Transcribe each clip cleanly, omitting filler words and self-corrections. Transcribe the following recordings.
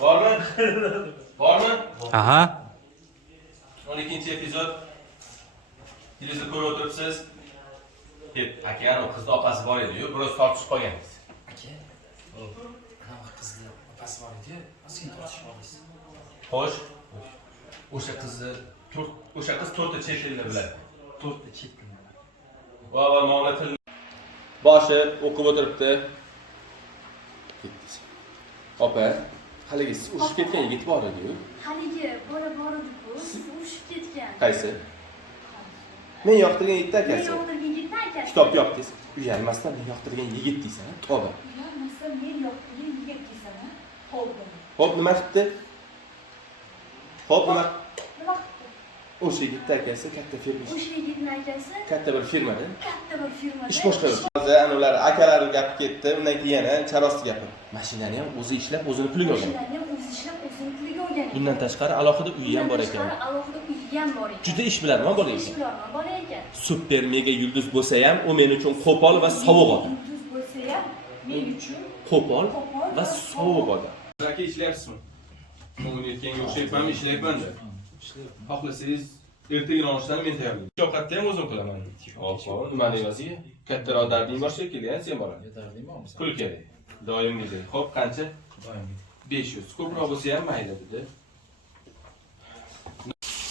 Bormi? Bormi? Aha. 12-epizod. Televizor ko'rib o'tiribsiz. Deb, aka, o qizni opasi bor edi-yu, biroz tortishib qolganmiz. Aka, ana qizni opasi bor edi-yu, ozgina tortishib oldingiz. Xo'sh. O'sha qiz 4 ta chet tilni biladi. 4 ta chet tilni. Va nomla tilni boshi o'qib o'tiribdi. Ketdi. Opa, haligi siz urushib ketgan yigit bor edi-yu. Haligi bora-boradi-ku, urushib ketgan. Qaysi? Men yoqtirgan yigit akasi. Men yoqtirgan yigit akasi. Kitob yoqdingiz. Uyalmasdan men yoqtirgan yigit deysan, to'g'ri. Uyalmasdan men yoqtirgan yigit deysan, to'g'ri. Xo'p, nima qildi? Xo'p, nima? Nima qildi? O'sha yigitning akasi katta firma. O'sha yigitning akasi Katta bir firmada. katta bir firmada Ish boshqaradi. Hozir ana ular akalari gapib ketdi, undan keyin yana charosti gapirdi. Mashinani ham o'zi ishlab, o'zini puliga olgan. Mashinani ham o'zi ishlab, o'zini puliga olgan. Bundan tashqari alohida uyi ham bor ekan. Alohida uyi ham bor ekan. Juda ish bilarmon bola Ish ekan. bilarmon bola ekan. Super mega yulduz bo'lsa ham, u men uchun qo'pol va sovuq odam. Yulduz bo'lsa ham men uchun Qo'pol va sovuq odam. Aka ishlayapsizmi? O'ynayotganga o'xshayapman, ishlayapman-da. Xohlasangiz ertaga nonushtani men tayyorlayman. Ovqatni ham o'zim qilaman. Hop, nima deyapsiz? Kattaroq darding bor shekilli, sen bola. Yetarlimi bo'lsa? Pul kerak. Doimgidek. Xo'p, qancha? Doimgidek. 500. Ko'proq bo'lsa ham mayli dedi.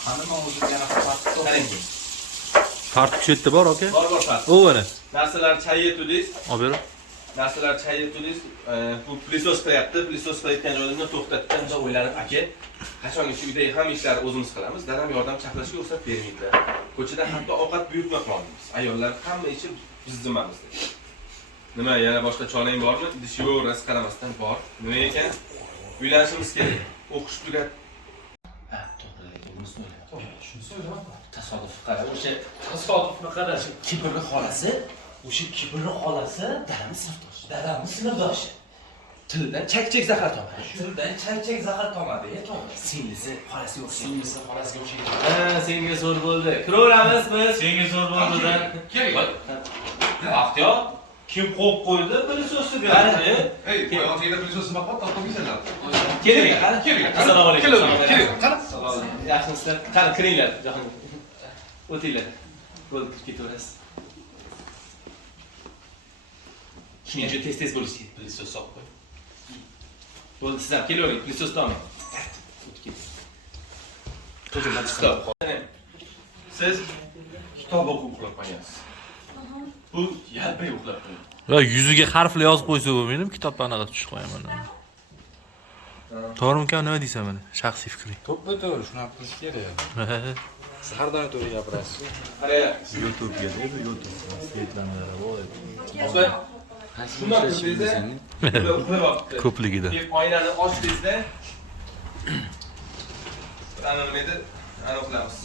Qani mavzuga yana farqi Qarang. Tartib chetda bor, aka. Bor farq. O mana. Narsalar chayetdingiz. Olib ber. Narsalar chayetdingiz. Bu plisos qilyapti. Plisos qilayotgan joyimda to'xtatdim deb o'yladim, aka. Qachongacha uydagi hamma ishlarni o'zimiz qilamiz. Dadam yordam chaqirishga ruxsat bermaydilar. Ko'chada hatto ovqat buyurtma qilamiz. Ayollar hamma ichib biz zimmamizda. Nima, yana boshqa cholang bormi? Idish yo'q, ras qaramasdan bor. Nima ekan? Uylanishimiz kerak. O'qish tugat. Ha, to'g'ri, buni so'ylayapti. Shuni so'ylayapti. Tasodif qara. O'sha Tasodifni qara. kibrli xolasi, dadamning sinfdoshi. Dadamning sinfdoshi. Tildan chak-chak zahar tomadi. Tildan chak-chak zahar tomadi, to'g'ri. Singlisi xolasiga o'xshaydi. Singlisi xolasiga o'xshaydi. Ha, senga zo'r bo'ldi. Kiraveramiz biz. Senga zo'r bo'ldi-da. Kerak. Vaqtyo. Kim qo'yib qo'ydi? Buni so'zsiga. Ey, oyog'ingda pulsiz nima qilib topolmaysanlar? Keling, qani. Assalomu alaykum. Keling, qani. Yaxshimisizlar? Qani kiringlar. O'tinglar. Bo'ldi, kirib ketaverasiz. Shuning uchun tez-tez bo'lish kerak. Pulsiz solib qo'y. Bo'ldi, siz ham kelavering. Pulsiz toming. O'tib keting. Hujumlar stop. Siz kitob o'qib uxlab qolgansiz. Bu yalpay uxlab qo'ydi. Va yuziga harflar yozib qo'ysa bo'lmaydimi? Kitobga anaqa tushib qo'yaman. To'g'rimi-ku, nima deysan mana? Shaxsiy fikring. To'g'ri, shunaqa qilish kerak. Siz har doim to'g'ri gapirasiz. Qara. YouTube'ga dedi, YouTube reklamalar bor. Shundan kirdingizda, uxlayapti. Ko'pligida. Deb oynani ochdingizda, ana nima edi? Ana uxlayapsiz.